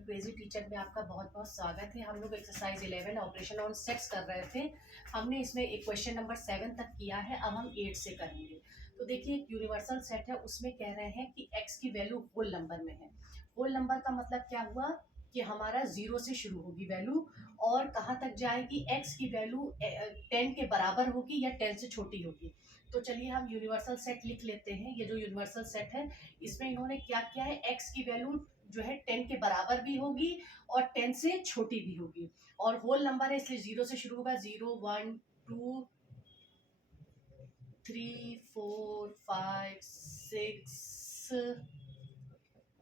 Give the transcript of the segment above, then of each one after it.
Crazy teacher में आपका बहुत बहुत स्वागत है। हम लोग एक्सरसाइज 11 ऑपरेशन ऑन सेट्स कर रहे थे। हमने इसमें एक क्वेश्चन नंबर 7 तक किया है। अब हम 8 से करेंगे। तो देखिए, एक यूनिवर्सल सेट है, उसमें कह रहे हैं कि x की वैल्यू होल नंबर में है। होल नंबर का मतलब क्या हुआ कि हमारा 0 से शुरू होगी वैल्यू और कहाँ तक जाएगी, x की वैल्यू 10 के बराबर होगी या 10 से छोटी होगी। तो चलिए हम यूनिवर्सल सेट लिख लेते हैं। ये जो यूनिवर्सल सेट है, इसमें इन्होंने क्या किया है, x की वैल्यू जो है 10 के बराबर भी होगी और 10 से छोटी भी होगी और होल नंबर है इसलिए 0 से शुरू होगा। 0 1 2 3 4 5 6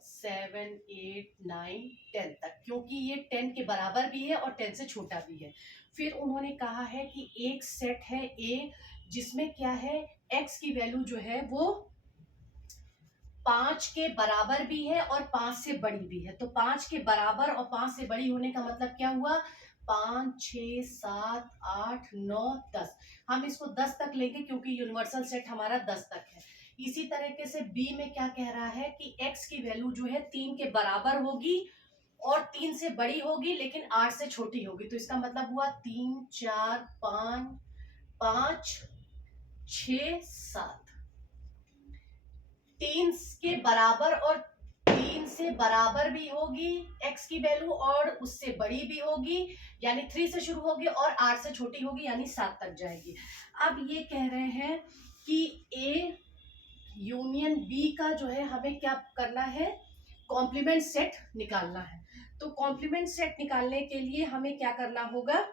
7 8 9 10 तक, क्योंकि ये 10 के बराबर भी है और 10 से छोटा भी है। फिर उन्होंने कहा है कि एक सेट है A जिसमें क्या है, x की वैल्यू जो है वो 5 के बराबर भी है और 5 से बड़ी भी है। तो 5 के बराबर और 5 से बड़ी होने का मतलब क्या हुआ, 5 6 7 8 9 10। हम इसको 10 तक लेंगे क्योंकि यूनिवर्सल सेट हमारा 10 तक है। इसी तरीके से बी में क्या कह रहा है कि x की वैल्यू जो है 3 के बराबर होगी और 3 से बड़ी होगी लेकिन 8 से छोटी होगी। तो इसका मतलब हुआ 3 4 5 5 6 7। 3 के बराबर और 3 से बराबर भी होगी x की वैल्यू और उससे बड़ी भी होगी, यानी 3 से शुरू होगी और 8 से छोटी होगी यानी 7 तक जाएगी। अब ये कह रहे हैं कि A यूनियन B का जो है हमें क्या करना है, कॉम्प्लीमेंट सेट निकालना है। तो कॉम्प्लीमेंट सेट निकालने के लिए हमें क्या करना होगा,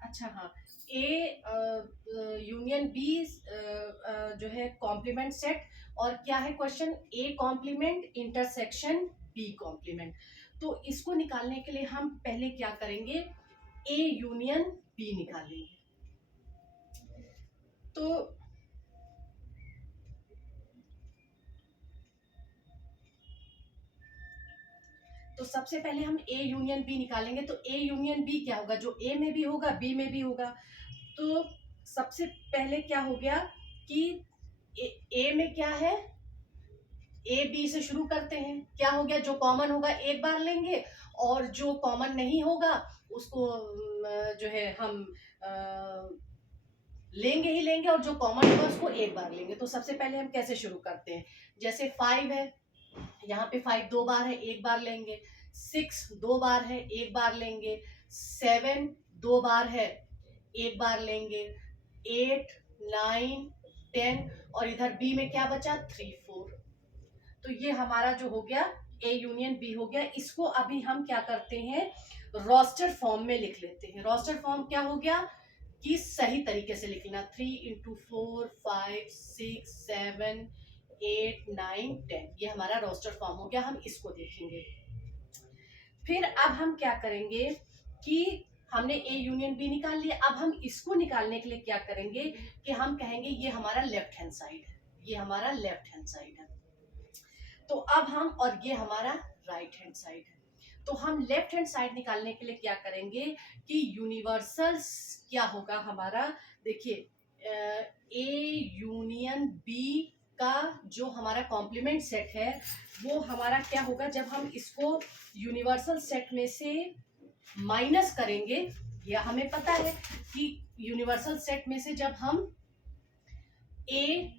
अच्छा हाँ, ए यूनियन बी जो है कॉम्प्लीमेंट सेट, और क्या है question, A complement intersection B complement. तो इसको निकालने के लिए हम पहले क्या करेंगे, ए यूनियन बी निकालेंगे। तो सबसे पहले हम ए यूनियन बी निकालेंगे। तो ए यूनियन बी क्या होगा, जो ए में भी होगा बी में भी होगा। तो सबसे पहले क्या हो गया कि ए में क्या है, ए बी से शुरू करते हैं। क्या हो गया, जो कॉमन होगा एक बार लेंगे और जो कॉमन नहीं होगा उसको जो है हम लेंगे ही लेंगे और जो कॉमन होगा उसको एक बार लेंगे। तो सबसे पहले हम कैसे शुरू करते हैं, जैसे 5 है, यहाँ पे 5 दो बार है एक बार लेंगे, 6 दो बार है एक बार लेंगे, 7 दो बार है एक बार लेंगे, 8 9 10 और इधर बी में क्या बचा, 3 4। तो ये हमारा जो हो गया ए यूनियन बी हो गया। इसको अभी हम क्या करते हैं, रोस्टर फॉर्म में लिख लेते हैं। रोस्टर फॉर्म क्या हो गया कि सही तरीके से लिखना, 3 इंटू 4 5 6 7 8 9 10, ये हमारा रोस्टर फॉर्म हो गया। हम इसको देखेंगे। फिर अब हम क्या करेंगे कि हमने ए यूनियन बी निकाल लिया। अब हम इसको निकालने के लिए क्या करेंगे कि हम कहेंगे ये हमारा लेफ्ट हैंड साइड है, ये हमारा लेफ्ट हैंड साइड है। तो अब हम, और ये हमारा राइट हैंड साइड है। तो हम लेफ्ट हैंड साइड निकालने के लिए क्या करेंगे कि यूनिवर्सल क्या होगा हमारा, देखिए ए यूनियन बी का जो हमारा कॉम्प्लीमेंट सेट है वो हमारा क्या होगा, जब हम इसको यूनिवर्सल सेट में से माइनस करेंगे, या हमें पता है कि यूनिवर्सल सेट में से जब हम ए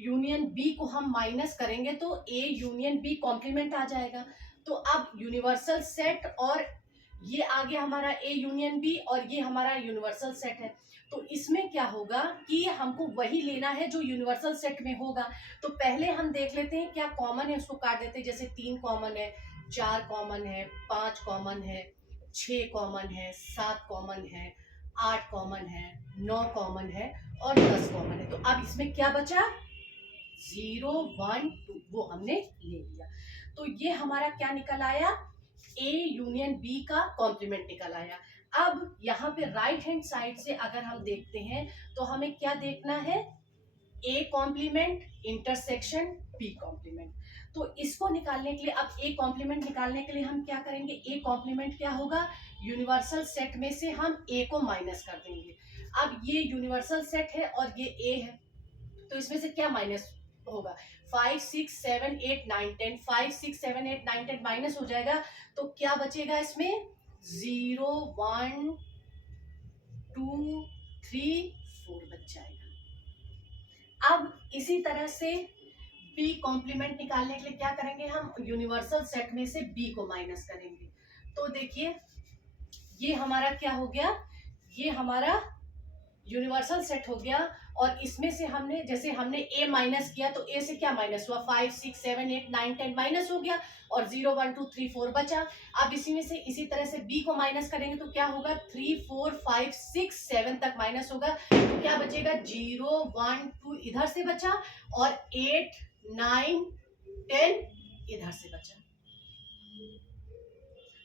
यूनियन बी को हम माइनस करेंगे तो ए यूनियन बी कॉम्प्लीमेंट आ जाएगा। तो अब यूनिवर्सल सेट और ये आ गया हमारा ए यूनियन बी और ये हमारा यूनिवर्सल सेट है। तो इसमें क्या होगा कि हमको वही लेना है जो यूनिवर्सल सेट में होगा। तो पहले हम देख लेते हैं क्या कॉमन है, उसको काट देते हैं। जैसे 3 कॉमन है, 4 कॉमन है, 5 कॉमन है, 6 कॉमन है, 7 कॉमन है, 8 कॉमन है, 9 कॉमन है और 10 कॉमन है। तो अब इसमें क्या बचा, 0 1 2, वो हमने ले लिया। तो ये हमारा क्या निकल आया, ए यूनियन बी का कॉम्प्लीमेंट निकल आया। अब यहाँ पे राइट हैंड साइड से अगर हम देखते हैं तो हमें क्या देखना है, A complement intersection B complement. तो इसको निकालने के लिए, अब ए कॉम्प्लीमेंट निकालने के लिए हम क्या करेंगे, ए कॉम्प्लीमेंट क्या होगा, यूनिवर्सल सेट में से हम ए को माइनस कर देंगे। अब ये यूनिवर्सल सेट है और ये ए है, तो इसमें से क्या माइनस होगा, 5 6 7 8 9 10, 5 6 7 8 9 10 माइनस हो जाएगा, तो क्या बचेगा इसमें, 0 1 2 3 4 बच जाएगा। अब इसी तरह से बी कॉम्प्लीमेंट निकालने के लिए क्या करेंगे, हम यूनिवर्सल सेट में से बी को माइनस करेंगे। तो देखिए ये हमारा क्या हो गया, ये हमारा यूनिवर्सल सेट हो गया, और इसमें से हमने, जैसे हमने ए माइनस किया तो ए से क्या माइनस हुआ, 5 6 7 8 9 10 माइनस हो गया, और 0 1 2 3 4 बचा। अब इसी में से इसी तरह से बी को माइनस करेंगे तो क्या होगा, 3 4 5 6 7 तक माइनस होगा, तो क्या बचेगा, 0 1 2 इधर से बचा, और 8 9 10 इधर से बचा।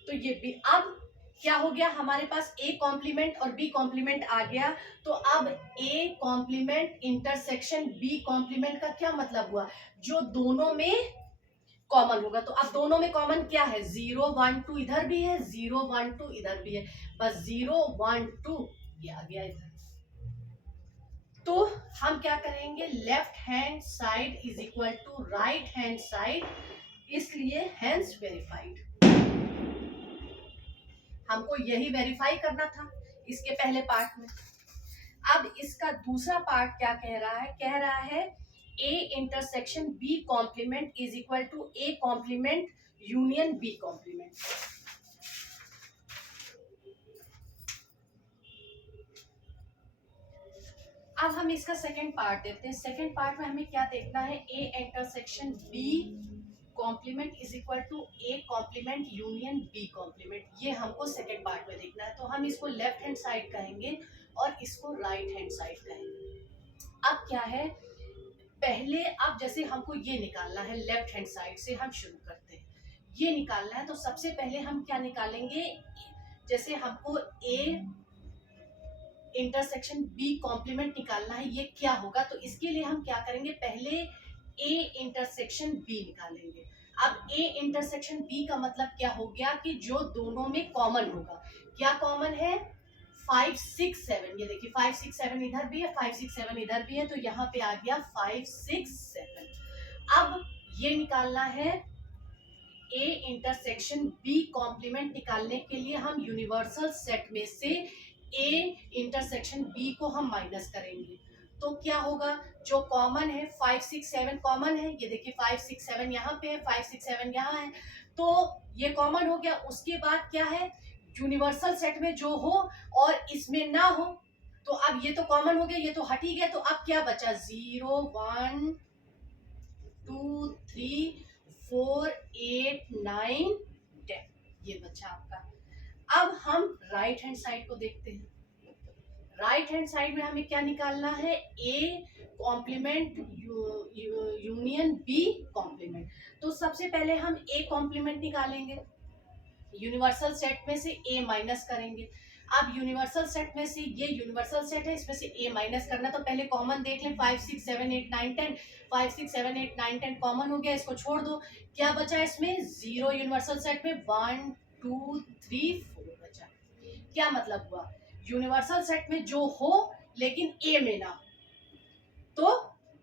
तो ये बी, अब क्या हो गया, हमारे पास ए कॉम्प्लीमेंट और बी कॉम्प्लीमेंट आ गया। तो अब A complement intersection B complement का क्या मतलब हुआ, जो दोनों में कॉमन होगा। तो अब दोनों में कॉमन क्या है, 0 1 2 इधर भी है, 0 1 2 इधर भी है, बस 0 1 2 ये आ गया इधर। तो हम क्या करेंगे, left hand side is equal to right hand side, इसलिए हैंस वेरीफाइड। हमको यही वेरीफाई करना था इसके पहले पार्ट में। अब इसका दूसरा पार्ट क्या कह रहा है A intersection B complement is equal to A complement union B complement. अब हम इसका सेकंड पार्ट देखते हैं। सेकंड पार्ट में हमें क्या देखना है, A intersection B complement is equal to A complement union B complement, ये हमको सेकंड पार्ट में देखना है। तो हम इसको लेफ्ट हैंड साइड कहेंगे और इसको राइट हैंड साइड कहेंगे। अब क्या है, पहले अब जैसे हमको ये निकालना है, लेफ्ट हैंड साइड से हम शुरू करते हैं, ये निकालना है। तो सबसे पहले हम क्या निकालेंगे, जैसे हमको ए इंटरसेक्शन बी कॉम्प्लीमेंट निकालना है, ये क्या होगा, तो इसके लिए हम क्या करेंगे, पहले ए इंटरसेक्शन बी निकालेंगे। अब ए इंटरसेक्शन बी का मतलब क्या हो गया, कि जो दोनों में कॉमन होगा। क्या कॉमन है, 5 6 7, ये देखिए 5 6 7 इधर भी है, 5 6 7 इधर भी है, तो यहाँ पे आ गया 5 6 7। अब ये निकालना है ए इंटरसेक्शन बी कॉम्प्लीमेंट, निकालने के लिए हम यूनिवर्सल सेट में से ए इंटरसेक्शन बी को हम माइनस करेंगे। तो क्या होगा, जो कॉमन है 5 6 7 कॉमन है, ये देखिए 5 6 7 यहाँ पे है, 5 6 7 यहाँ है, तो ये कॉमन हो गया। उसके बाद क्या है, यूनिवर्सल सेट में जो हो और इसमें ना हो, तो अब ये तो कॉमन हो गया, ये तो हट ही गया, तो अब क्या बचा, 0 1 2 3 4 8 9 10, ये बचा आपका। अब हम राइट हैंड साइड को देखते हैं। राइट हैंड साइड में हमें क्या निकालना है, A complement union B complement. तो सबसे पहले हम ए कॉम्प्लीमेंट निकालेंगे, यूनिवर्सल सेट में से ए माइनस करेंगे। अब यूनिवर्सल सेट में से, ये यूनिवर्सल सेट है, इसमें से ए माइनस करना, तो पहले कॉमन देख लें, 5 6 7 8 9 10, 5 6 7 8 9 10 कॉमन हो गया, इसको छोड़ दो। क्या बचा इसमें, 0 यूनिवर्सल सेट में, 1 2 3 4 बचा। क्या मतलब हुआ, यूनिवर्सल सेट में जो हो लेकिन ए में ना, तो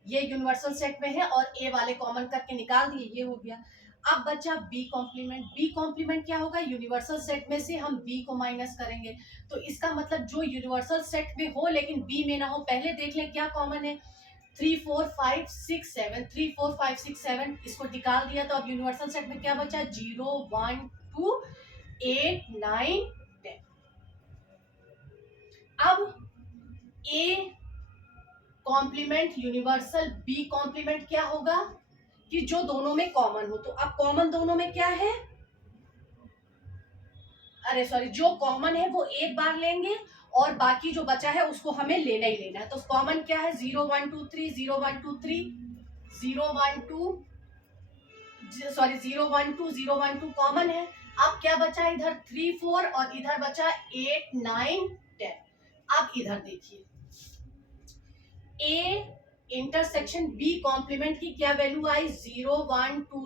ये यूनिवर्सल सेट में है और ए वाले कॉमन करके निकाल दिए, ये हो गया। अब बचा बी कॉम्प्लीमेंट। बी कॉम्प्लीमेंट क्या होगा, यूनिवर्सल सेट में से हम बी को माइनस करेंगे। तो इसका मतलब जो यूनिवर्सल सेट में हो लेकिन बी में ना हो, पहले देख लें क्या कॉमन है, 3 4 5 6 7, 3 4 5 6 7, इसको निकाल दिया, तो अब यूनिवर्सल सेट में क्या बचा, 0 1 2 8 9 10। अब A complement universal B complement क्या होगा, कि जो दोनों में कॉमन हो। तो अब कॉमन दोनों में क्या है, अरे सॉरी, जो कॉमन है वो एक बार लेंगे और बाकी जो बचा है उसको हमें लेना ही लेना है। तो कॉमन क्या है, 0 1 2 3, 0 1 2 3, 0 1 2, सॉरी 0 1 2, 0 1 2 कॉमन है। अब क्या बचा, इधर 3 4 और इधर बचा 8 9 10। अब इधर देखिए, ए इंटरसेक्शन बी कॉम्प्लीमेंट की क्या वैल्यू आई, 0 1 2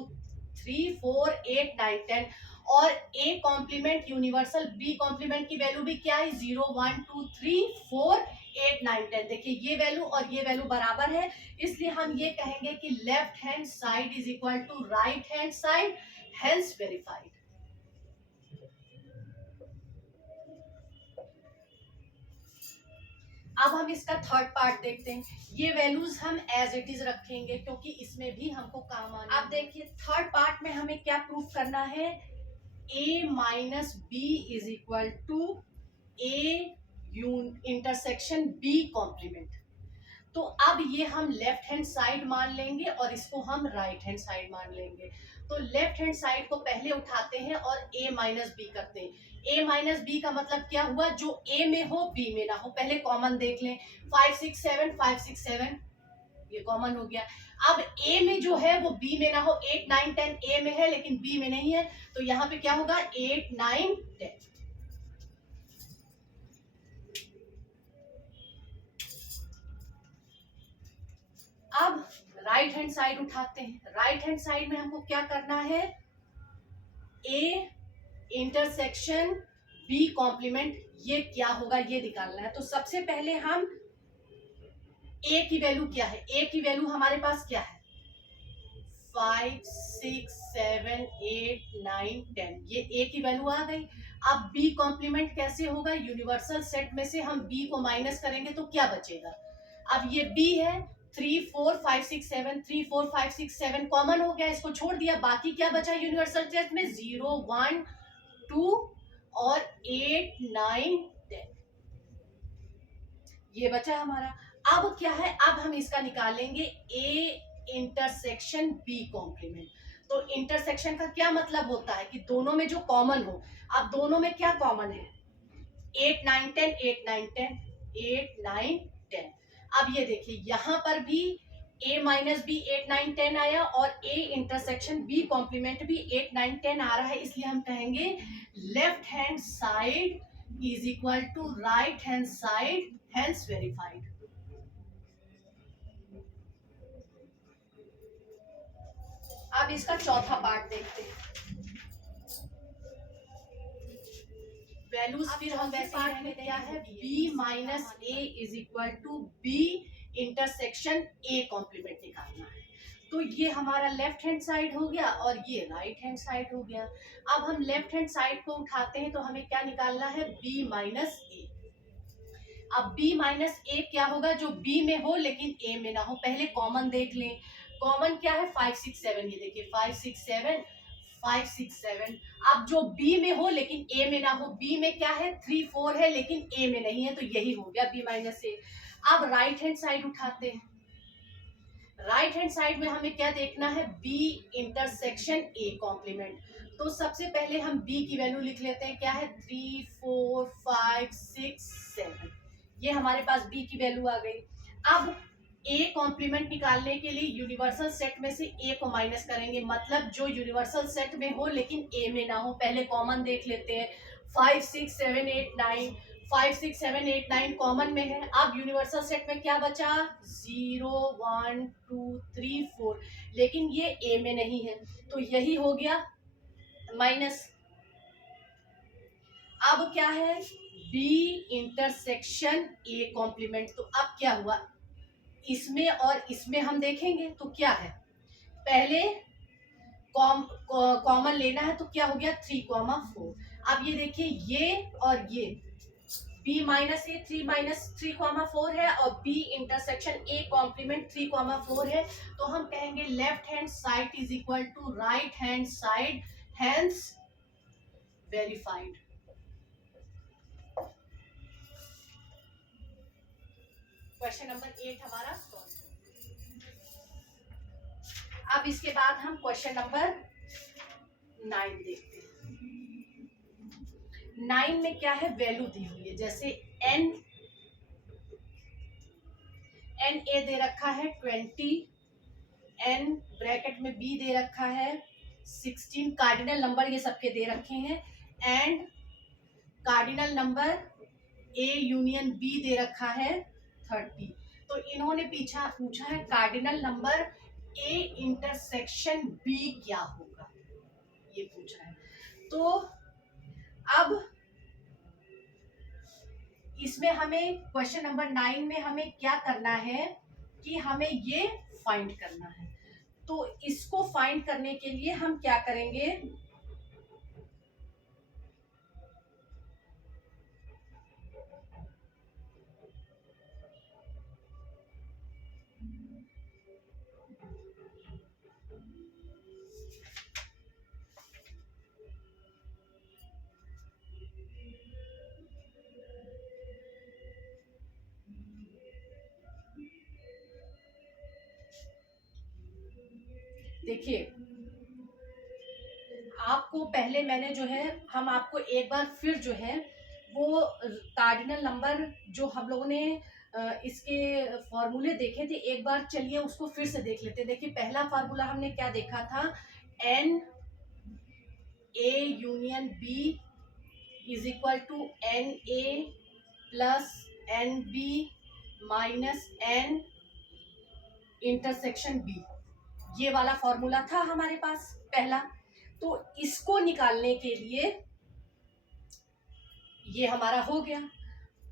3 4 8 9 10, और A complement universal B complement की वैल्यू भी क्या है, 0 1 2 3 4 8 9 10। देखिए ये वैल्यू और ये वैल्यू बराबर है, इसलिए हम ये कहेंगे कि left hand side is equal to right hand side, hence verified. अब हम इसका थर्ड पार्ट देखते हैं। ये वैल्यूज हम एज इट इज रखेंगे क्योंकि इसमें भी हमको काम आना है। अब देखिए थर्ड पार्ट में हमें क्या प्रूफ करना है, a minus B is equal to A intersection B complement. तो अब ये हम लेफ्ट हैंड साइड मान लेंगे और इसको हम राइट हैंड साइड मान लेंगे। तो लेफ्ट हैंड साइड को पहले उठाते हैं और a माइनस बी करते हैं। a माइनस बी का मतलब क्या हुआ, जो a में हो b में ना हो। पहले कॉमन देख लें, 5 6 7 5 6 7 ये कॉमन हो गया। अब a में जो है वो b में ना हो, 8 9 10 a में है लेकिन b में नहीं है, तो यहाँ पे क्या होगा 8 9 10। अब राइट हैंड साइड उठाते हैं। राइट हैंड साइड में हमको क्या करना है, ए इंटरसेक्शन बी कॉम्प्लीमेंट, ये क्या होगा ये निकालना है। तो सबसे पहले हम ए की वैल्यू क्या है, ए की वैल्यू हमारे पास क्या है, 5 6 7 8 9 10, ये ए की वैल्यू आ गई। अब बी कॉम्प्लीमेंट कैसे होगा, यूनिवर्सल सेट में से हम बी को माइनस करेंगे तो क्या बचेगा। अब ये बी है, 3 4 5 6 7 3 4 5 6 7 कॉमन हो गया, इसको छोड़ दिया, बाकी क्या बचा यूनिवर्सल सेट में, 0 1 2 और 8 9 10, ये बचा हमारा। अब क्या है, अब हम इसका निकालेंगे ए इंटरसेक्शन बी कॉम्प्लीमेंट। तो इंटरसेक्शन का क्या मतलब होता है कि दोनों में जो कॉमन हो। अब दोनों में क्या कॉमन है, 8 9 10 8 9 10 8 9 10। अब ये देखिए यहाँ पर भी a माइनस बी 8 9 10 आया और a इंटरसेक्शन b कॉम्प्लीमेंट भी 8 9 10 आ रहा है, इसलिए हम कहेंगे left hand side is equal to right hand side, hence verified. अब इसका चौथा पार्ट देखते हैं। वैल्यूज फिर हम वैसे पार्ट में क्या है, b minus A is equal to B intersection a complement निकालना है। तो ये हमारा लेफ्ट हैंड साइड हो गया और ये राइट हैंड साइड हो गया। अब हम लेफ्ट हैंड साइड को उठाते हैं तो हमें क्या निकालना है, b माइनस ए। अब b माइनस ए क्या होगा, जो b में हो लेकिन a में ना हो। पहले कॉमन देख लें, कॉमन क्या है 5 6 7, ये देखिए 5 6 7 5 6 7। अब जो b में हो लेकिन a में ना हो, b में क्या है 3 4 है लेकिन a में नहीं है, तो यही हो गया b माइनस ए। अब राइट हैंड साइड उठाते हैं। राइट हैंड साइड में हमें क्या देखना है, b इंटरसेक्शन a कॉम्प्लीमेंट। तो सबसे पहले हम b की वैल्यू लिख लेते हैं, क्या है 3 4 5 6 7, ये हमारे पास b की वैल्यू आ गई। अब a कॉम्प्लीमेंट निकालने के लिए यूनिवर्सल सेट में से a को माइनस करेंगे, मतलब जो यूनिवर्सल सेट में हो लेकिन a में ना हो। पहले कॉमन देख लेते हैं, 5 6 7 8 9 5 6 7 8 9 कॉमन में है। अब यूनिवर्सल सेट में क्या बचा, 0 1 2 3 4, लेकिन ये a में नहीं है, तो यही हो गया माइनस। अब क्या है, b इंटरसेक्शन a कॉम्प्लीमेंट। तो अब क्या हुआ, इसमें और इसमें हम देखेंगे तो क्या है, पहले कॉमन लेना है तो क्या हो गया 3 4। अब ये देखिए ये और ये b माइनस ए 3 माइनस 3 4 है और b इंटरसेक्शन a कॉम्प्लीमेंट 3 4 है। तो हम कहेंगे left hand side is equal to right hand side, hence verified. Question number 8 हमारा सॉल्व। अब इसके बाद हम क्वेश्चन नंबर 9 देखते हैं। 9 में क्या है, वैल्यू दी हुई है, जैसे n a दे रखा है 20, n ब्रैकेट में b दे रखा है 16, कार्डिनल नंबर ये सबके दे रखे हैं, and cardinal number a union b दे रखा है 30। तो इन्होंने पूछा है cardinal number A intersection B क्या होगा, ये पूछा है। तो अब इसमें हमें क्वेश्चन नंबर 9 में हमें क्या करना है कि हमें ये फाइंड करना है। तो इसको फाइंड करने के लिए हम क्या करेंगे, देखिए आपको पहले मैंने जो है, हम आपको एक बार फिर जो है वो कार्डिनल नंबर जो हम लोगों ने इसके फॉर्मूले देखे थे, एक बार चलिए उसको फिर से देख लेते हैं। देखिए पहला फार्मूला हमने क्या देखा था, n A union B is equal to n A plus n B minus n intersection B, ये वाला फॉर्मूला था हमारे पास पहला। तो इसको निकालने के लिए ये हमारा हो गया।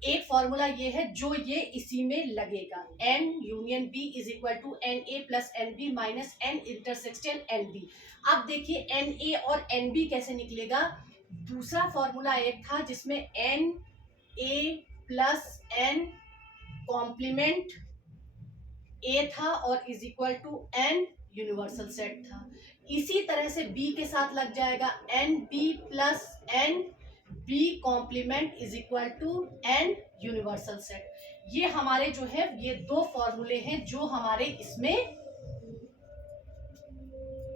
एक फॉर्मूला ये है जो ये इसी में लगेगा, n union B is equal to n A plus n B minus n intersection n B. अब देखिए एन ए और एन बी कैसे निकलेगा, दूसरा फॉर्मूला एक था जिसमें n A plus n complement A था और is equal to n universal set था। इसी तरह से बी के साथ लग जाएगा, n B plus n B complement is equal to n universal set. ये हमारे जो है ये दो फॉर्मूले हैं जो हमारे इसमें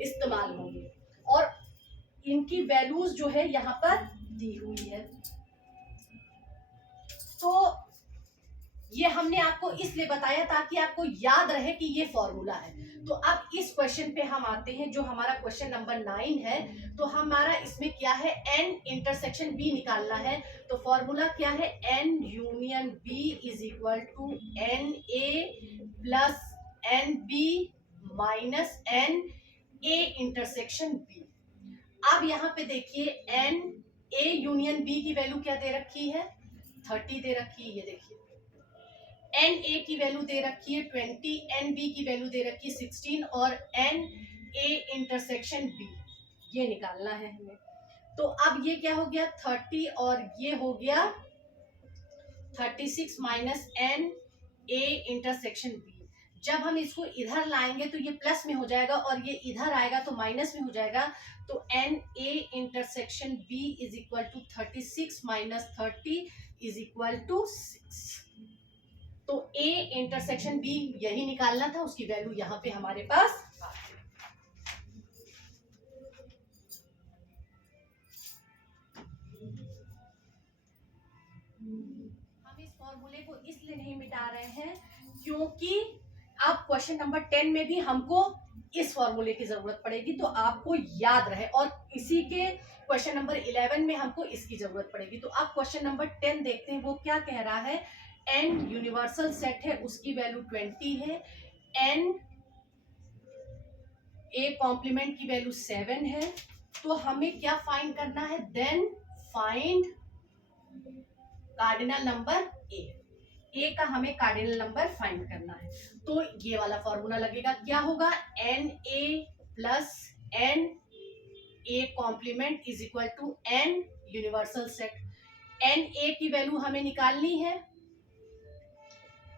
इस्तेमाल होंगे और इनकी वैल्यूज जो है यहाँ पर दी हुई है। तो ये हमने आपको इसलिए बताया ताकि आपको याद रहे कि ये फॉर्मूला है। तो अब इस क्वेश्चन पे हम आते हैं जो हमारा क्वेश्चन नंबर 9 है। तो हमारा इसमें क्या है, एन इंटरसेक्शन बी निकालना है। तो फॉर्मूला क्या है, n union B is equal to n A plus n B minus N A intersection B. अब यहाँ पे देखिए एन ए यूनियन बी की वैल्यू क्या दे रखी है, 30 दे रखी है। ये देखिए एन ए की वैल्यू दे रखी है 20, एन बी की वैल्यू दे रखी है 16 और एन ए इंटरसेक्शन बी ये निकालना है हमें। तो अब ये क्या हो गया 30 और ये हो गया 36 minus N A intersection B. जब हम इसको इधर लाएंगे तो ये प्लस में हो जाएगा और ये इधर आएगा तो माइनस में हो जाएगा। तो n A intersection B is equal to 36 minus 30 is equal to 6। तो ए इंटरसेक्शन बी यही निकालना था, उसकी वैल्यू यहां पे हमारे पास आ गई। हम इस फॉर्मूले को इसलिए नहीं मिटा रहे हैं क्योंकि अब क्वेश्चन नंबर 10 में भी हमको इस फॉर्मूले की जरूरत पड़ेगी, तो आपको याद रहे। और इसी के क्वेश्चन नंबर 11 में हमको इसकी जरूरत पड़ेगी। तो अब क्वेश्चन नंबर 10 देखते हैं, वो क्या कह रहा है। एन यूनिवर्सल सेट है, उसकी वैल्यू 20 है। एन ए कॉम्प्लीमेंट की वैल्यू 7 है। तो हमें क्या फाइंड करना है, then find cardinal number A का हमें कार्डिनल नंबर फाइंड करना है। तो ये वाला फॉर्मूला लगेगा, क्या होगा, n A plus n A complement is equal to n universal set. N A की वैल्यू हमें निकालनी है,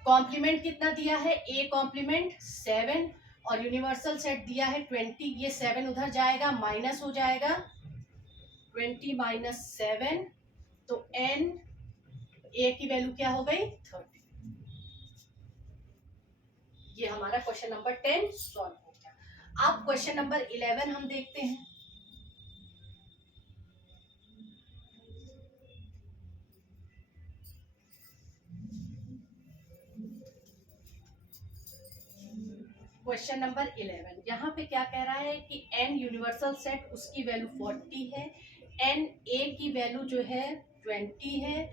कॉम्प्लीमेंट कितना दिया है, ए कॉम्प्लीमेंट 7 और यूनिवर्सल सेट दिया है 20। ये 7 उधर जाएगा, माइनस हो जाएगा 20 माइनस 7। तो एन ए की वैल्यू क्या हो गई, 30। ये हमारा क्वेश्चन नंबर 10 सॉल्व हो गया। अब क्वेश्चन नंबर 11 हम देखते हैं। क्वेश्चन नंबर 11 यहाँ पे क्या कह रहा है कि एन यूनिवर्सल सेट उसकी वैल्यू 40 है, एन ए की वैल्यू जो है 20 है,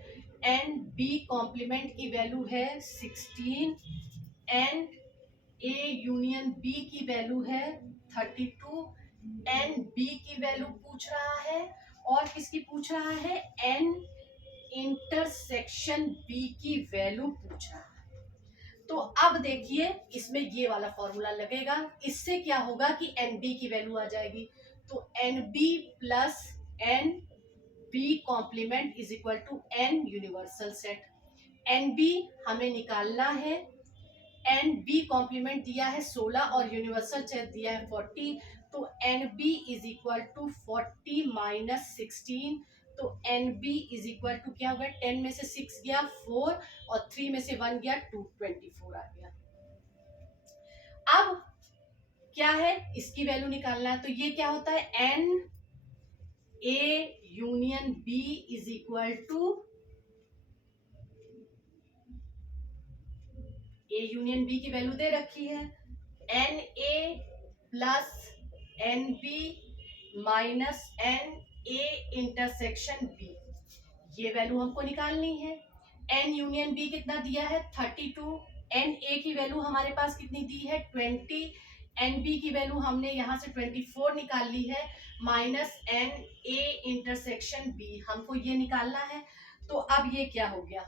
एन बी कॉम्प्लीमेंट की वैल्यू है 16 एन ए यूनियन बी की वैल्यू है 32, एन बी की वैल्यू पूछ रहा है और किसकी पूछ रहा है, एन इंटरसेक्शन बी की वैल्यू पूछ रहा है। तो अब देखिए इसमें ये वाला फॉर्मूला लगेगा, इससे क्या होगा कि एन बी की वैल्यू आ जाएगी। तो n B plus n B complement is equal to n universal set. N B हमें निकालना है, एन बी कॉम्प्लीमेंट दिया है 16 और यूनिवर्सल सेट दिया है 40, तो n B is equal to 40 minus 16, तो n B is equal to क्या होगा, 10 में से 6 गया 4 और 3 में से 1 गया 2, 24 आ गया। अब क्या है, इसकी वैल्यू निकालना है, तो ये क्या होता है, n A union B is equal to A union B की वैल्यू दे रखी है, n A plus n B minus N A intersection B, ये वैल्यू हमको निकालनी है। एन यूनियन बी कितना दिया है 32, एन ए की वैल्यू हमारे पास कितनी दी है 20, एन बी की वैल्यू हमने यहाँ से 24 निकाल ली है, minus N A intersection B हमको ये निकालना है। तो अब ये क्या हो गया,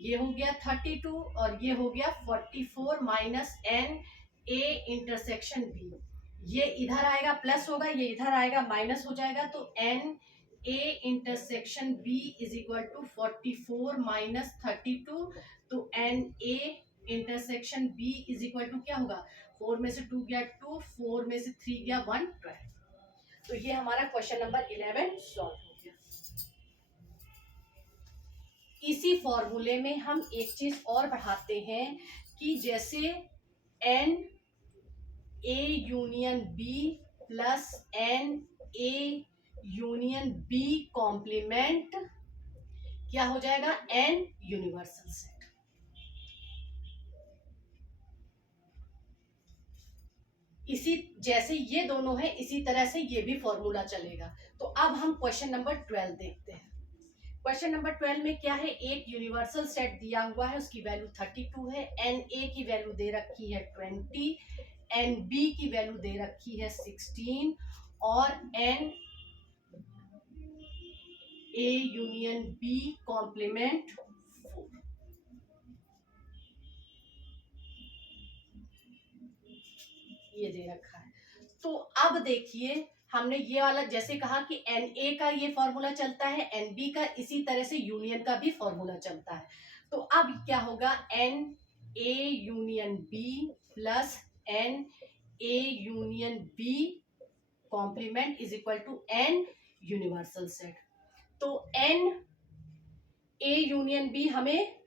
ये हो गया 32 और ये हो गया 44 minus N A intersection B, ये इधर आएगा प्लस होगा, ये इधर आएगा माइनस हो जाएगा, तो n A intersection B is equal to 44 minus 32, तो n A intersection B is equal to क्या होगा, 4 में से 2 गया 2, 4 में से 3 गया 1, 12। तो ये हमारा क्वेश्चन नंबर 11 सॉल्व हो गया। इसी फॉर्मूले में हम एक चीज और बढ़ाते हैं कि जैसे n A union B plus n A union B complement क्या हो जाएगा, एन यूनिवर्सल सेट। इसी जैसे ये दोनों है इसी तरह से ये भी फॉर्मूला चलेगा। तो अब हम क्वेश्चन नंबर 12 देखते हैं। क्वेश्चन नंबर 12 में क्या है, एक यूनिवर्सल सेट दिया हुआ है, उसकी वैल्यू 32 है, एन ए की वैल्यू दे रखी है 20, एन बी की वैल्यू दे रखी है 16 और n A union B complement 4। ये दे रखा है। तो अब देखिए हमने ये वाला जैसे कहा कि एन ए का ये फॉर्मूला चलता है, एन बी का इसी तरह से यूनियन का भी फॉर्मूला चलता है। तो अब क्या होगा, n A union B plus n A union B complement is equal to n universal set. तो एन ए यूनियन बी हमें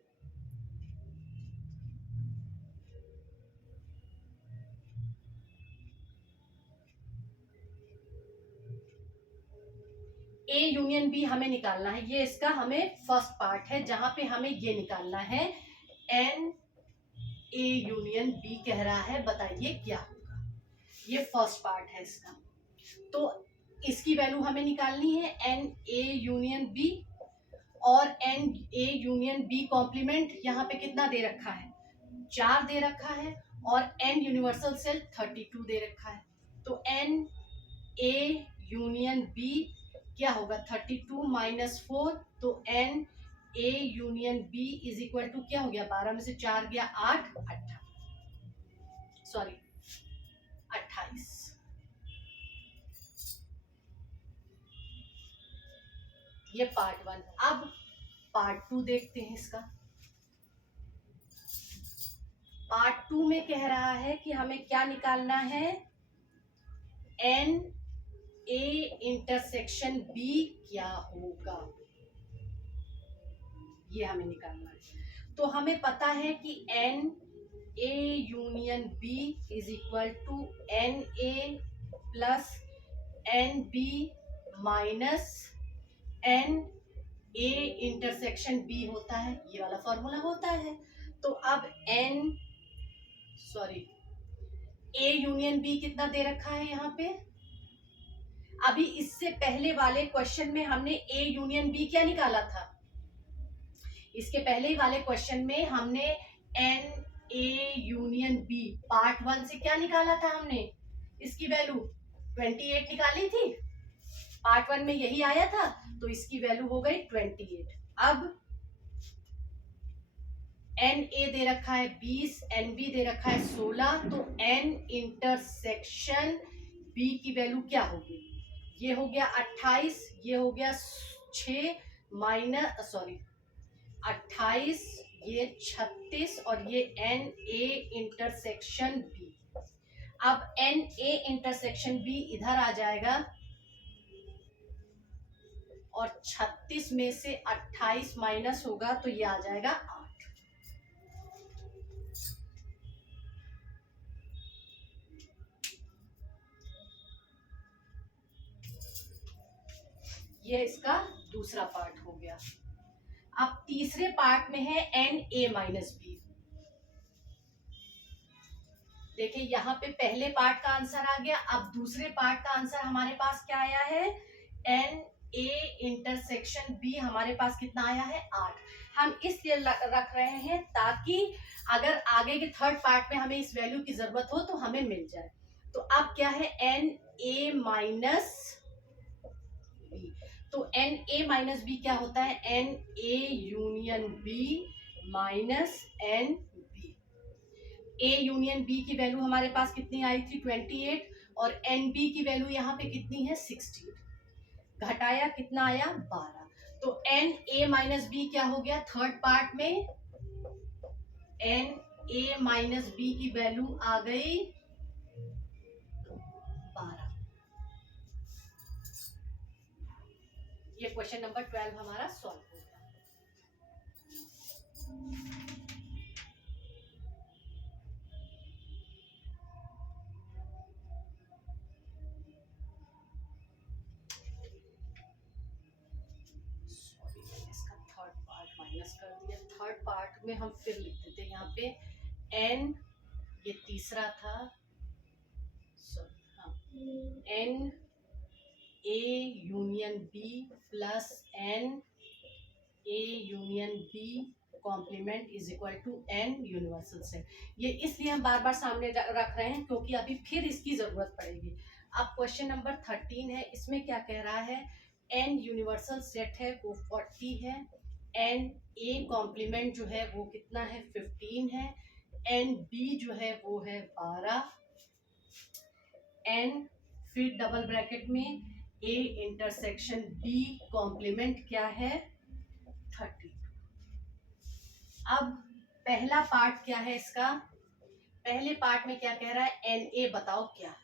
ए यूनियन बी हमें निकालना है, ये इसका हमें फर्स्ट पार्ट है जहां पे हमें ये निकालना है, एन ए यूनियन बी कह रहा है, बताइए क्या होगा, ये फर्स्ट पार्ट है इसका। तो इसकी वैल्यू हमें निकालनी है एन ए यूनियन बी और n A union B complement यहाँ पे कितना दे रखा है 4 दे रखा है और एन यूनिवर्सल सेल 32 दे रखा है। तो एन ए यूनियन बी क्या होगा 32 माइनस 4, तो n A union B is equal to क्या हो गया, 12 में से 4 गया 8, 28। ये पार्ट 1। अब पार्ट 2 देखते हैं इसका। पार्ट 2 में कह रहा है कि हमें क्या निकालना है, एन ए इंटरसेक्शन बी क्या होगा, ये हमें निकालना है। तो हमें पता है कि n A union B is equal to n A plus n B minus N A intersection B होता है, ये वाला फॉर्मूला होता है। तो अब ए यूनियन बी कितना दे रखा है यहाँ पे, अभी इससे पहले वाले क्वेश्चन में हमने ए यूनियन बी क्या निकाला था, इसके पहले वाले क्वेश्चन में हमने n A union B, part 1 से क्या निकाला था हमने, इसकी वैल्यू 28 निकाली थी, पार्ट 1 में यही आया था, तो इसकी वैल्यू हो गई 28। अब एन ए दे रखा है 20, एन बी दे रखा है 16, तो एन इंटरसेक्शन बी की वैल्यू क्या होगी, ये हो गया 28, ये हो गया 6 माइनस, सॉरी 28, ये 36 और ये एन ए इंटरसेक्शन बी। अब एन ए इंटरसेक्शन बी इधर आ जाएगा और 36 में से 28 माइनस होगा तो ये आ जाएगा 8। ये इसका दूसरा पार्ट हो गया। अब तीसरे पार्ट में है एन ए माइनस बी। देखिए यहाँ पे पहले पार्ट का आंसर आ गया, अब दूसरे पार्ट का आंसर हमारे पास क्या आया है, एन ए इंटरसेक्शन बी हमारे पास कितना आया है 8। हम इसलिए रख रहे हैं ताकि अगर आगे के थर्ड पार्ट में हमें इस वैल्यू की जरूरत हो तो हमें मिल जाए। तो अब क्या है एन ए माइनस बी, तो एन ए माइनस बी क्या होता है, n A union B minus n B. A union B की वैल्यू हमारे पास कितनी आई थी 28 और एन बी की वैल्यू यहाँ पे कितनी है 16, घटाया कितना आया 12, तो एन ए माइनस बी क्या हो गया थर्ड पार्ट में, एन ए माइनस बी की वैल्यू आ गई 12। ये क्वेश्चन नंबर 12 हमारा सॉल्व हो गया। माइनस कर दिया, थर्ड पार्ट में हम फिर लिख देते हैं यहाँ पे एन, ये तीसरा था, हाँ n A union B plus n A union B complement is equal to n universal set. ये इसलिए हम बार बार सामने रख रहे हैं क्योंकि अभी फिर इसकी जरूरत पड़ेगी। अब क्वेश्चन नंबर 13 है, इसमें क्या कह रहा है, एन यूनिवर्सल सेट है वो 40 है, एन ए कॉम्प्लीमेंट जो है वो कितना है 15 है, एन बी जो है वो है 12, एन फिर डबल ब्रैकेट में ए इंटरसेक्शन बी कॉम्प्लीमेंट क्या है 30। अब पहला पार्ट क्या है इसका, पहले पार्ट में क्या कह रहा है एन ए बताओ क्या है,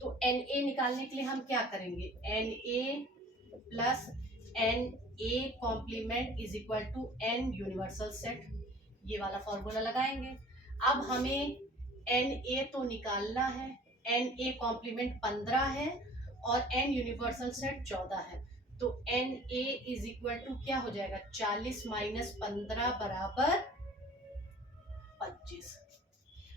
तो एन ए निकालने के लिए हम क्या करेंगे, n A plus n A complement is equal to n universal set, ये वाला फॉर्मूला लगाएंगे। अब हमें एन ए तो निकालना है, एन ए कॉम्प्लीमेंट 15 है और एन यूनिवर्सल सेट 14 है, तो n A is equal to क्या हो जाएगा 40 माइनस 15 बराबर 25।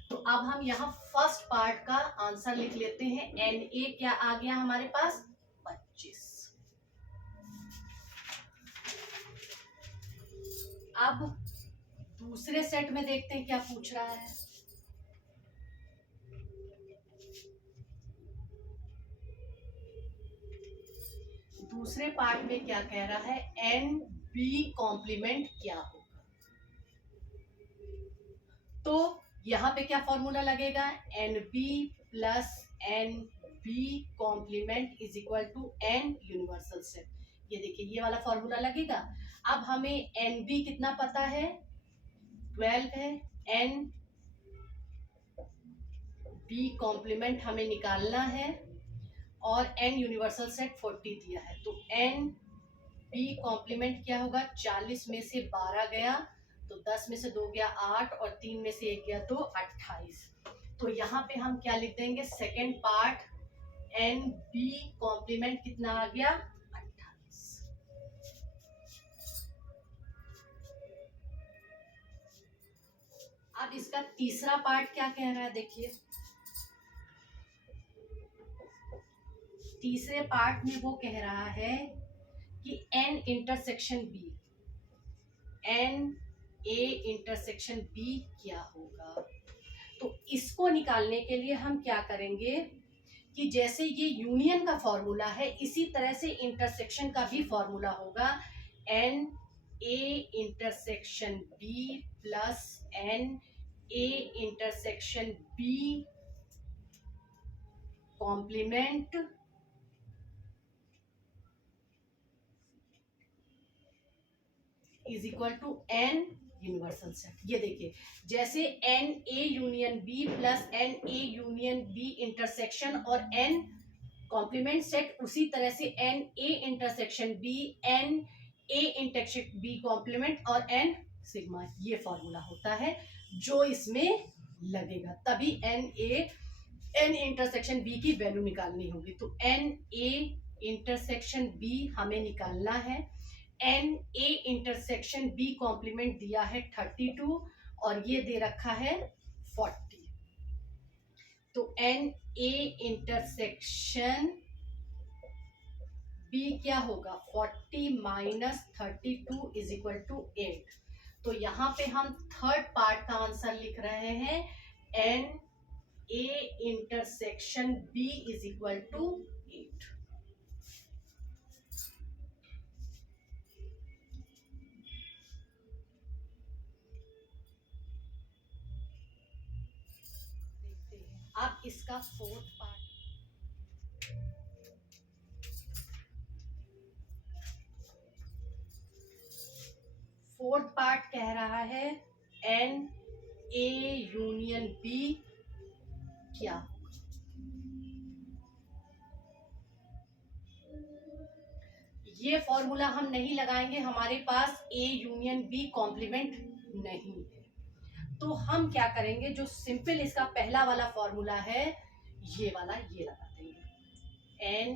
तो अब हम यहाँ फर्स्ट पार्ट का आंसर लिख लेते हैं, एन ए क्या आ गया हमारे पास 25। अब दूसरे सेट में देखते हैं क्या पूछ रहा है, दूसरे पार्ट में क्या कह रहा है, एन बी कॉम्प्लीमेंट क्या होगा, तो यहाँ पे क्या फॉर्मूला लगेगा, n B plus n B complement is equal to n universal set, ये देखिए ये वाला फॉर्मूला लगेगा। अब हमें एन बी कितना पता है 12 है, एन बी कॉम्प्लीमेंट हमें निकालना है और एन यूनिवर्सल सेट 40 दिया है, तो एन बी कॉम्प्लीमेंट क्या होगा 40 में से 12 गया तो 10 में से 2 गया 8 और 3 में से 1 गया तो 28, तो यहाँ पे हम क्या लिख देंगे second part n B complement कितना आ गया 28। अब इसका तीसरा पार्ट क्या कह रहा है, देखिए तीसरे पार्ट में वो कह रहा है कि n intersection B, n A intersection B क्या होगा। तो इसको निकालने के लिए हम क्या करेंगे कि जैसे ये यूनियन का फॉर्मूला है इसी तरह से इंटरसेक्शन का भी फॉर्मूला होगा, n A intersection B plus n A intersection B complement is equal to n universal set. ये देखिए जैसे n A union B plus n A union B intersection और एन कॉम्प्लीमेंट सेट, उसी तरह से n A intersection B, n A intersection B complement और n sigma, ये formula होता है जो इसमें लगेगा। तभी एन इंटरसेक्शन बी की वैल्यू निकालनी होगी। तो एन ए इंटरसेक्शन बी हमें निकालना है। N A intersection B complement दिया है 32 और ये दे रखा है 40। तो एन ए इंटरसेक्शन बी क्या होगा, 40 माइनस 32 इज इक्वल टू 8। तो यहाँ पे हम थर्ड पार्ट का आंसर लिख रहे हैं, n A intersection B is equal to 8। अब इसका फोर्थ पार्ट कह रहा है एन ए यूनियन बी क्या होगा। ये फॉर्मूला हम नहीं लगाएंगे, हमारे पास ए यूनियन बी कॉम्प्लीमेंट नहीं है। तो हम क्या करेंगे, जो सिंपल इसका पहला वाला फॉर्मूला है ये वाला ये लगा देंगे, n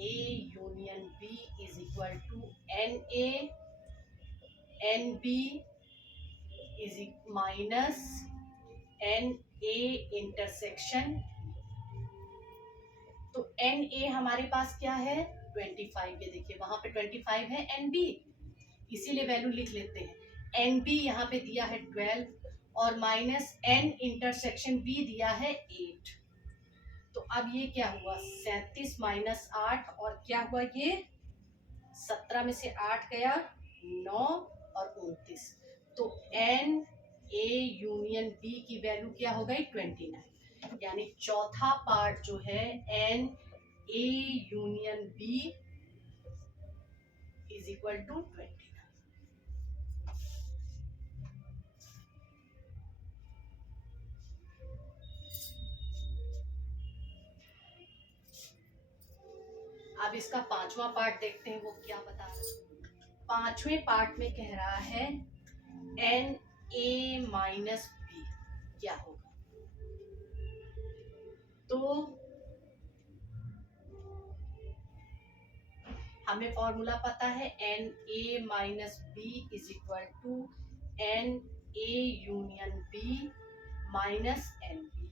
A union B is equal to n n B is minus N A intersection. तो एन ए हमारे पास क्या है 25, ये देखिए वहां पे 25 है एन बी, इसीलिए वैल्यू लिख लेते हैं। एन बी यहाँ पे दिया है 12 और माइनस एन इंटरसेक्शन बी दिया है 8। तो अब ये क्या हुआ 37 माइनस 8 और क्या हुआ ये 17 में से 8 गया 9 और 29। तो एन ए यूनियन बी की वैल्यू क्या हो गई 29। यानी चौथा पार्ट जो है n A union B is equal to 29। अब इसका पांचवा पार्ट देखते हैं वो क्या बता रहा है। पांचवें पार्ट में कह रहा है एन ए माइनस बी क्या होगा। तो हमें फॉर्मूला पता है n A minus B is equal to n A union B minus n B.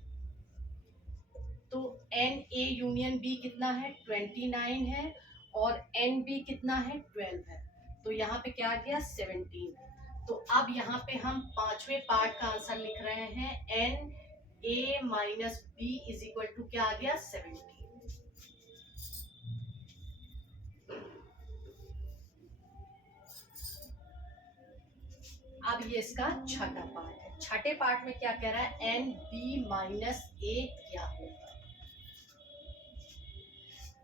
तो एन ए यूनियन बी कितना है 29 है और एन बी कितना है 12 है। तो यहाँ पे क्या आ गया 17। तो अब यहाँ पे हम पांचवें पार्ट का आंसर लिख रहे हैं, n A minus B is equal to क्या आ गया 17। अब ये इसका छठा पार्ट है। छठे पार्ट में क्या कह रहा है एन बी माइनस ए क्या होगा।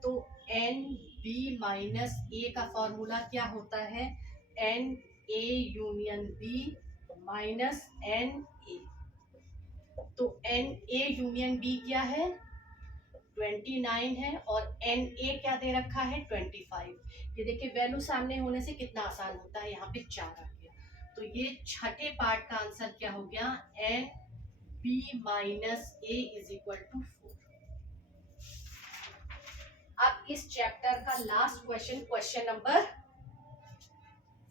तो एन बी माइनस ए का फॉर्मूला क्या होता है, n A union B minus N A. तो एन ए यूनियन बी क्या है 29 है और एन ए क्या दे रखा है 25। ये देखिए वैल्यू सामने होने से कितना आसान होता है, यहाँ पे 4 आ गया। तो ये छठे पार्ट का आंसर क्या हो गया n B minus A is equal to 4। अब इस चैप्टर का लास्ट क्वेश्चन, क्वेश्चन नंबर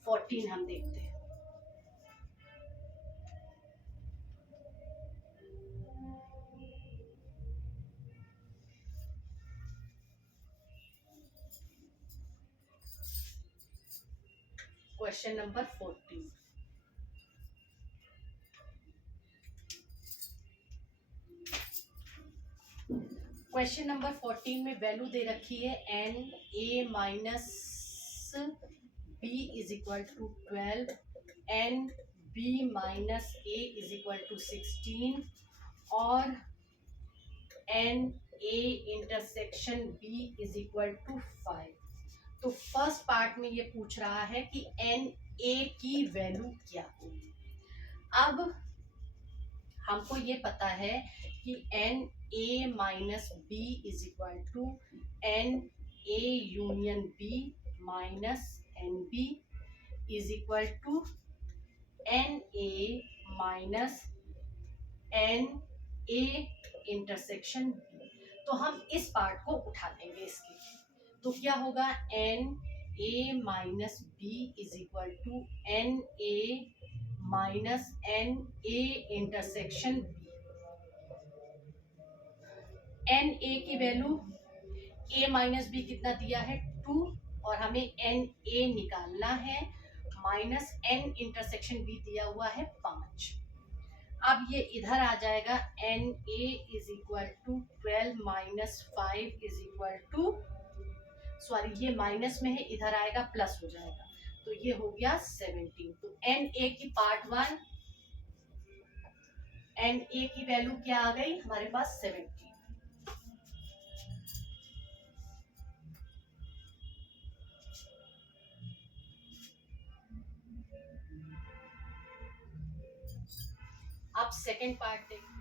14 हम देखते हैं। क्वेश्चन नंबर 14, क्वेश्चन नंबर 14 में वैल्यू दे रखी है n A minus B is equal to 12, n B minus A is equal to 16 और n A intersection B is equal to 5। तो फर्स्ट पार्ट में ये पूछ रहा है कि एन ए की वैल्यू क्या होगी। अब हमको ये पता है कि n A minus B is equal to n A union B minus n B is equal to n A minus N A intersection B. तो हम इस पार्ट को उठा देंगे इसके, तो क्या होगा n A minus B is equal to n A minus N A intersection B. N A की वैल्यू ए माइनस बी कितना दिया है 2 और हमें एन ए निकालना है, माइनस एन इंटरसेक्शन बी दिया हुआ है 5। अब ये इधर आ जाएगा n A is equal to 12 minus 5 is equal to, sorry ये माइनस में है, इधर आएगा प्लस हो जाएगा, तो ये हो गया 17। तो एन ए की पार्ट 1 एन ए की वैल्यू क्या आ गई हमारे पास 17। अब सेकेंड पार्ट देखिए,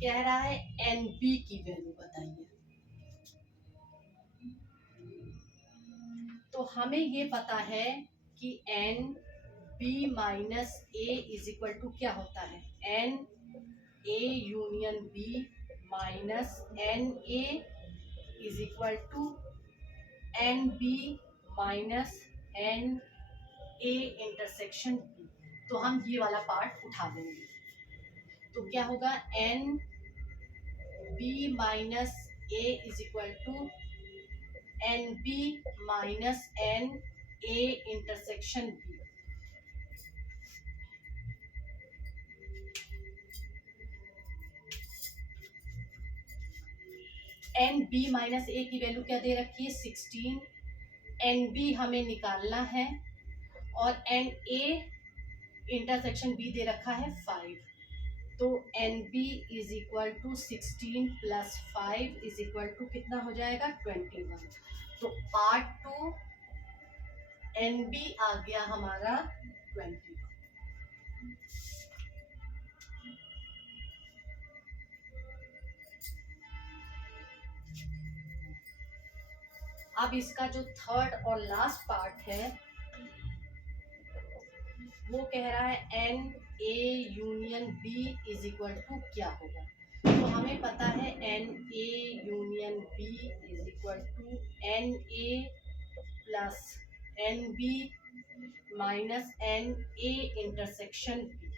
कह रहा है एन बी की वैल्यू बताइए। तो हमें ये पता है कि n B minus A is equal to क्या होता है n A union B minus N A is equal to N B minus N A intersection B. तो हम ये वाला पार्ट उठा देंगे, तो क्या होगा N B minus A is equal to N B minus N A intersection B. N B minus A की वैल्यू क्या दे रखी है 16, एन बी हमें निकालना है और एन ए इंटरसेक्शन बी दे रखा है 5। तो n B is equal to 16 plus 5 is equal to कितना हो जाएगा 21। तो पार्ट 2 एन बी आ गया हमारा 21। अब इसका जो थर्ड और लास्ट पार्ट है वो कह रहा है n A union B is equal to क्या होगा। तो हमें पता है n A union B is equal to n A plus n B minus N A intersection B.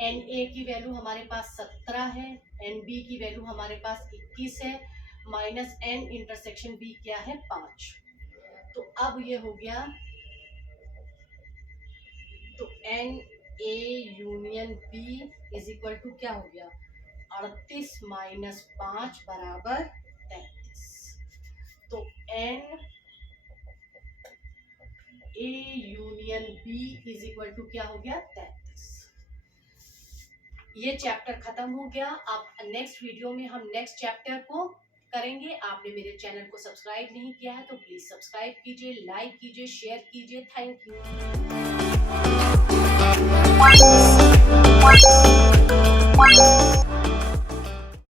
N A की वैल्यू हमारे पास 17 है, एन बी की वैल्यू हमारे पास 21 है, माइनस एन इंटरसेक्शन बी क्या है 5। तो अब ये हो गया, तो n A union B is equal to क्या हो गया 38 माइनस 5 बराबर 33। तो n A union B is equal to क्या हो गया 33। ये चैप्टर खत्म हो गया। अब नेक्स्ट वीडियो में हम नेक्स्ट चैप्टर को करेंगे। आपने मेरे चैनल को सब्सक्राइब नहीं किया है तो प्लीज सब्सक्राइब कीजिए, लाइक कीजिए, शेयर कीजिए। Thank you.